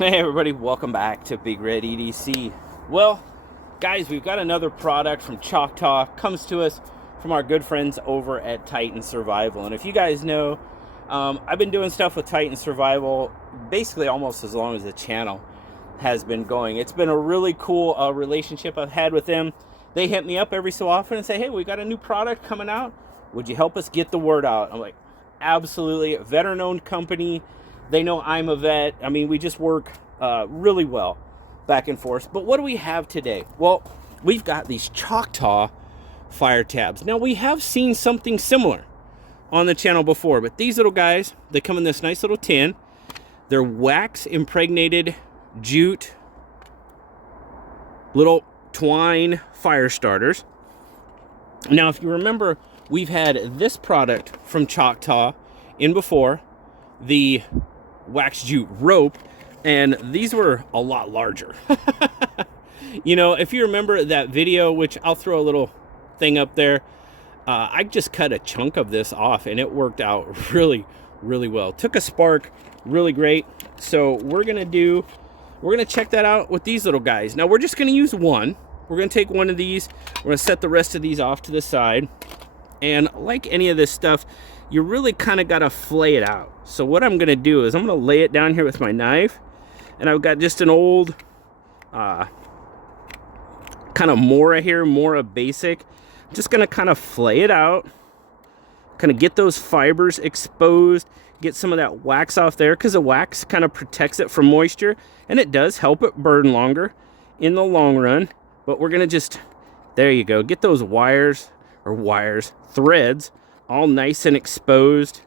Hey everybody, welcome back to BigRedEDC. Well, guys, we've got another product from Choctaw. Comes to us from our good friends over at Titan Survival. And if you guys know, I've been doing stuff with Titan Survival basically almost as long as the channel has been going. It's been a really cool relationship I've had with them. They hit me up every so often and say, hey, we got a new product coming out. Would you help us get the word out? I'm like, absolutely. Veteran-owned company. They know I'm a vet. I mean, we just work really well back and forth. But what do we have today? Well, we've got these Choctaw Fire Tabs. Now, we have seen something similar on the channel before, but these little guys, they come in this nice little tin. They're wax impregnated jute little twine fire starters. Now, if you remember, we've had this product from Choctaw in before, the wax jute rope, and these were a lot larger. You know, if you remember that video, which I'll throw a little thing up there, I just cut a chunk of this off and it worked out really well. Took a spark really great. So we're gonna check that out with these little guys. Now we're just gonna use one. We're gonna take one of these, we're gonna set the rest of these off to the side, and like any of this stuff, you really kind of got to flay it out. So what I'm going to do is I'm going to lay it down here with my knife. And I've got just an old kind of Mora here, Mora Basic. Just going to kind of flay it out. Kind of get those fibers exposed. Get some of that wax off there, because the wax kind of protects it from moisture. And it does help it burn longer in the long run. But we're going to just, there you go, get those threads all nice and exposed,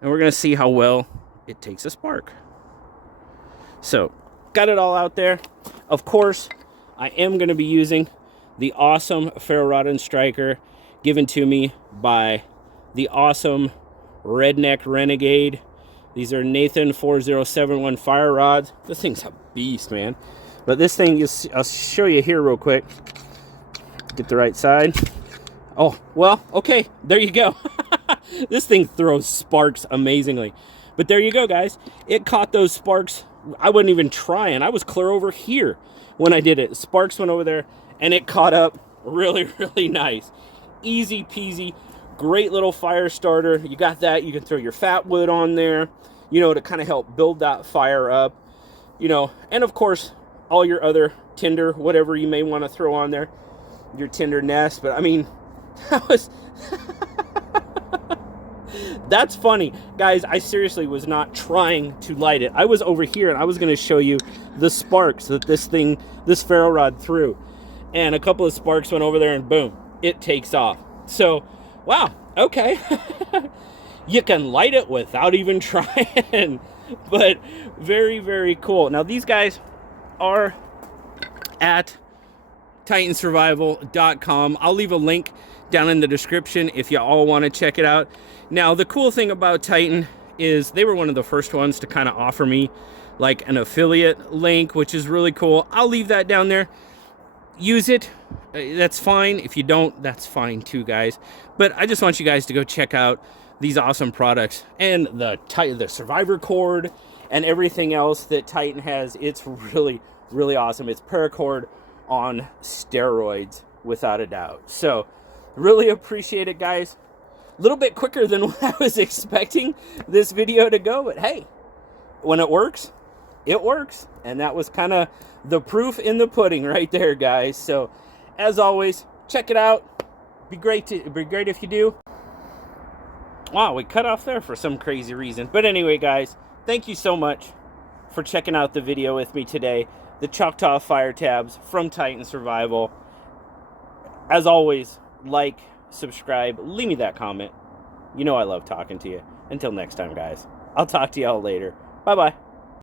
and we're gonna see how well it takes a spark. So got it all out there. Of course, I am going to be using the awesome ferro rod and striker given to me by the awesome Redneck Renegade. These are Nathan 4071 fire rods. This thing's a beast, man. But this thing is, I'll show you here real quick. Get the right side. Oh, well, okay, there you go. This thing throws sparks amazingly. But there you go, guys. It caught those sparks. I wasn't even trying. I was clear over here when I did it. Sparks went over there, and it caught up really nice. Easy peasy. Great little fire starter. You got that. You can throw your fat wood on there, you know, to kind of help build that fire up, you know. And, of course, all your other tinder, whatever you may want to throw on there, your tinder nest. But, I mean, that's funny, guys. I seriously was not trying to light it. I was over here and I was going to show you the sparks that this ferro rod threw, and a couple of sparks went over there and boom, it takes off. So wow, okay. You can light it without even trying. But very cool. Now these guys are at titansurvival.com. I'll leave a link down in the description if you all want to check it out. Now, the cool thing about Titan is they were one of the first ones to kind of offer me like an affiliate link, which is really cool. I'll leave that down there. Use it. That's fine. If you don't, that's fine too, guys. But I just want you guys to go check out these awesome products and the SurvivorCord and everything else that Titan has. It's really awesome. It's paracord on steroids, without a doubt. So really appreciate it, guys. A little bit quicker than what I was expecting this video to go, but hey, when it works, it works. And that was kind of the proof in the pudding right there, guys. So as always, check it out. Be great if you do. Wow, we cut off there for some crazy reason. But anyway, guys, thank you so much for checking out the video with me today. The Choctaw Fire Tabs from Titan Survival. As always, like, subscribe, leave me that comment. You know I love talking to you. Until next time, guys. I'll talk to y'all later. Bye-bye.